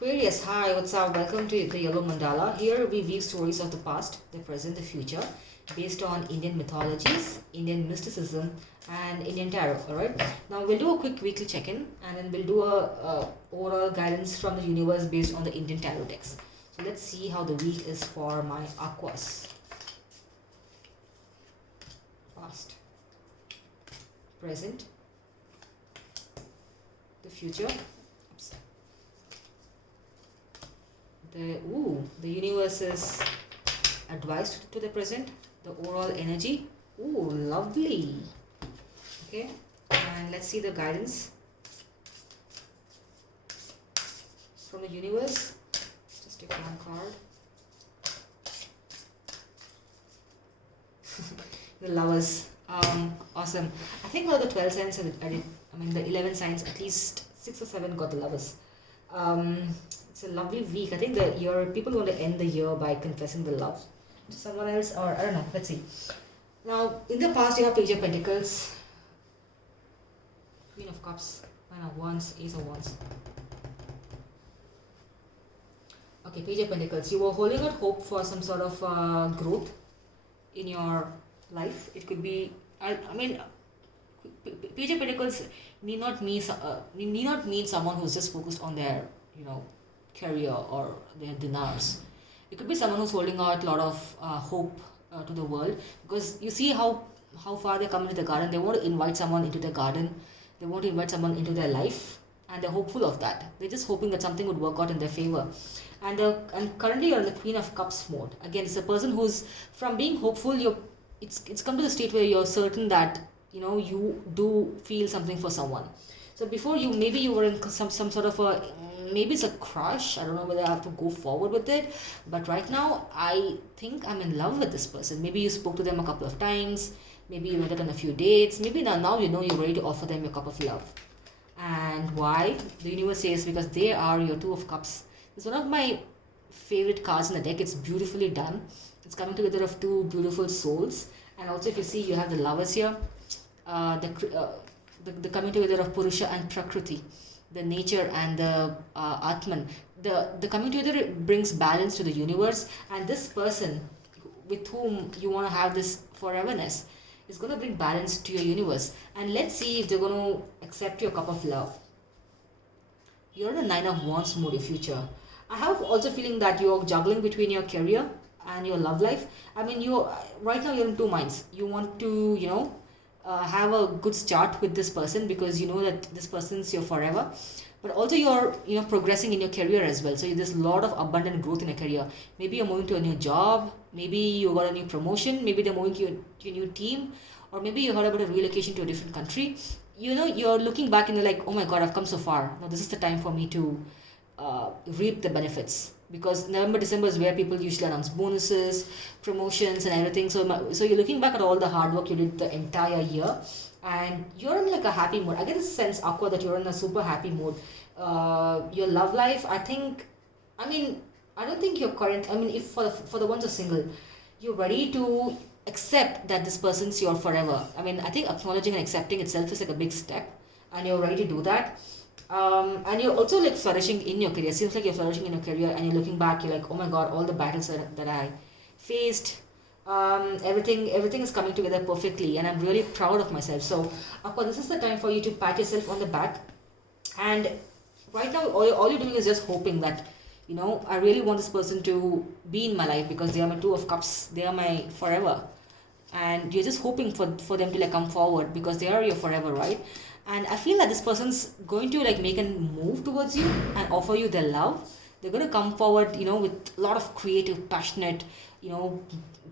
Aquarius, hi, what's up? Welcome to the Yellow Mandala. Here we weave stories of the past, the present, the future, based on Indian mythologies, Indian mysticism, and Indian tarot. Alright. Now we'll do a quick weekly check-in, and then we'll do a overall guidance from the universe based on the Indian tarot decks. So let's see how the week is for my Aquas. Past, present, the future. Oops. The universe is advised to the present, the overall energy. Ooh, lovely. Okay, and let's see the guidance from the universe. Just take one card. The Lovers. Awesome. I think out of the 12 signs, the 11 signs, at least 6 or 7 got the Lovers. It's a lovely week. I think people want to end the year by confessing the love to someone else, or I don't know. Let's see. Now, in the past, you have Page of Pentacles, Queen of Cups, Nine of Wands, Ace of Wands. Okay, Page of Pentacles. You were holding out hope for some sort of growth in your life. It could be, Page of Pentacles need not mean someone who's just focused on their, career or their dinars. It could be someone who's holding out a lot of hope to the world, because you see how far they come into the garden. They want to invite someone into their garden. They want to invite someone into their life, and they're hopeful of that. They're just hoping that something would work out in their favor. And currently you're in the Queen of Cups mode. Again, it's a person who's, from being hopeful, it's come to the state where you're certain that you do feel something for someone. So before maybe you were in some sort of maybe it's a crush. I don't know whether I have to go forward with it, but right now I think I'm in love with this person. Maybe you spoke to them a couple of times, maybe you went out on a few dates, maybe now you're ready to offer them your cup of love. And why? The universe says because they are your Two of Cups. It's one of my favorite cards in the deck. It's beautifully done. It's coming together of two beautiful souls. And also, if you see, you have the Lovers here. The coming together of Purusha and Prakriti, the nature and the Atman. The coming together brings balance to the universe, and this person with whom you want to have this foreverness is going to bring balance to your universe. And let's see if they're going to accept your cup of love. You're in a Nine of Wands mode, your future. I have also feeling that you're juggling between your career and your love life. Right now you're in two minds. You want to, have a good start with this person because you know that this person's your forever, but also you're progressing in your career as well. So there's a lot of abundant growth in your career. Maybe you're moving to a new job, maybe you got a new promotion, maybe they're moving to your new team, or maybe you heard about a relocation to a different country. You're looking back and you're like, oh my god, I've come so far. Now this is the time for me to reap the benefits, because November, December is where people usually announce bonuses, promotions, and everything. So you're looking back at all the hard work you did the entire year, and you're in like a happy mood. I get this sense, Aqua, that you're in a super happy mood. Your love life, I don't think you're current. If for the ones who are single, you're ready to accept that this person's your forever. I think acknowledging and accepting itself is like a big step, and you're ready to do that. And you're also like flourishing in your career. Seems like you're flourishing in your career, and you're looking back, you're like, oh my god, all the battles that I faced, everything is coming together perfectly, and I'm really proud of myself. So Aqua, this is the time for you to pat yourself on the back. And right now all you're doing is just hoping that I really want this person to be in my life because they are my Two of Cups, they are my forever, and you're just hoping for them to like come forward because they are your forever, right? And I feel that this person's going to like make a move towards you and offer you their love. They're going to come forward, with a lot of creative, passionate,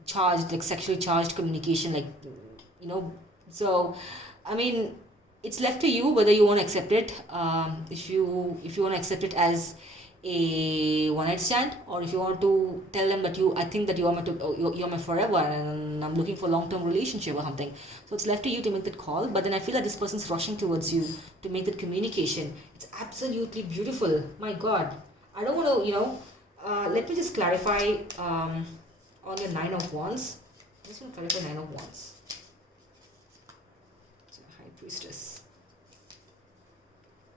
charged, like sexually charged communication, So, it's left to you whether you want to accept it. If you want to accept it as a one night stand, or if you want to tell them that I think that you're my forever and I'm looking for long term relationship or something. So it's left to you to make that call. But then I feel that this person's rushing towards you to make that communication. It's absolutely beautiful. My God, I don't want to let me just clarify on your Nine of Wands. I just want to clarify Nine of Wands. So High Priestess,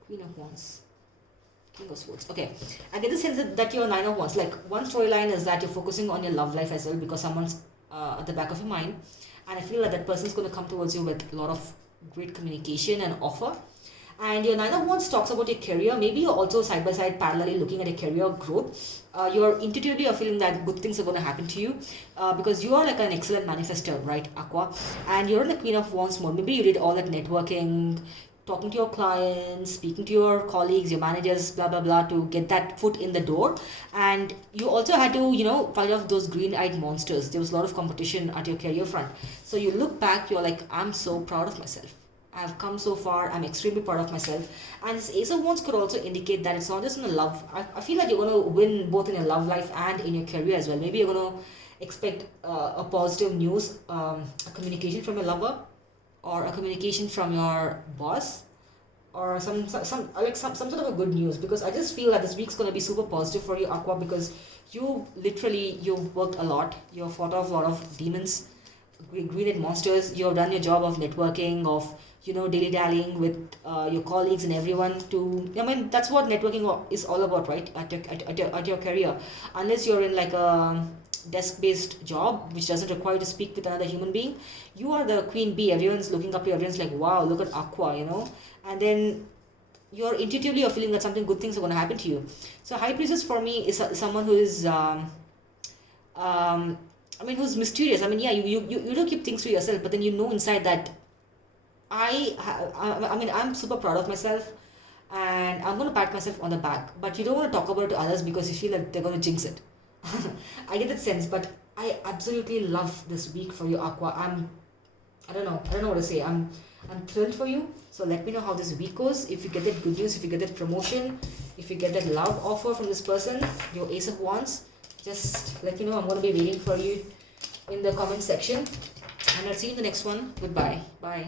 Queen of Wands, King of Swords. Okay. I get the sense that you're Nine of Wands. Like, one storyline is that you're focusing on your love life as well because someone's at the back of your mind. And I feel like that person's going to come towards you with a lot of great communication and offer. And your Nine of Wands talks about your career. Maybe you're also side by side, parallelly looking at your career growth. You're intuitively you're feeling that good things are going to happen to you because you are like an excellent manifester, right, Aqua? And you're in the Queen of Wands mode. Maybe you did all that networking, talking to your clients, speaking to your colleagues, your managers, blah blah blah, to get that foot in the door. And you also had to, fight off those green-eyed monsters. There was a lot of competition at your career front. So you look back, you're like, I'm so proud of myself. I've come so far. I'm extremely proud of myself. And this Ace of Wands could also indicate that it's not just in the love. I feel like you're going to win both in your love life and in your career as well. Maybe you're going to expect a positive news, a communication from your lover, or a communication from your boss, or some sort of a good news, because I just feel that this week's going to be super positive for you, Aqua, because you've worked a lot. You've fought off a lot of demons, green-eyed monsters. You've done your job of networking, of dilly-dallying with your colleagues and everyone. That's what networking is all about, right? At your career, unless you're in like a desk-based job which doesn't require you to speak with another human being, you are the queen bee. Everyone's looking up to you. Everyone's like, wow, look at Aqua, and then you're intuitively feeling that something good things are going to happen to you. So High Priestess for me is someone who is who's mysterious. Yeah, you don't keep things to yourself, but then inside that I'm super proud of myself, and I'm going to pat myself on the back, but you don't want to talk about it to others because you feel like they're going to jinx it. I get that sense, but I absolutely love this week for you, Aqua. I don't know what to say. I'm thrilled for you. So let me know how this week goes. If you get that good news, if you get that promotion, if you get that love offer from this person, your Ace of Wands, just let me know. I'm going to be waiting for you in the comment section. And I'll see you in the next one. Goodbye. Bye.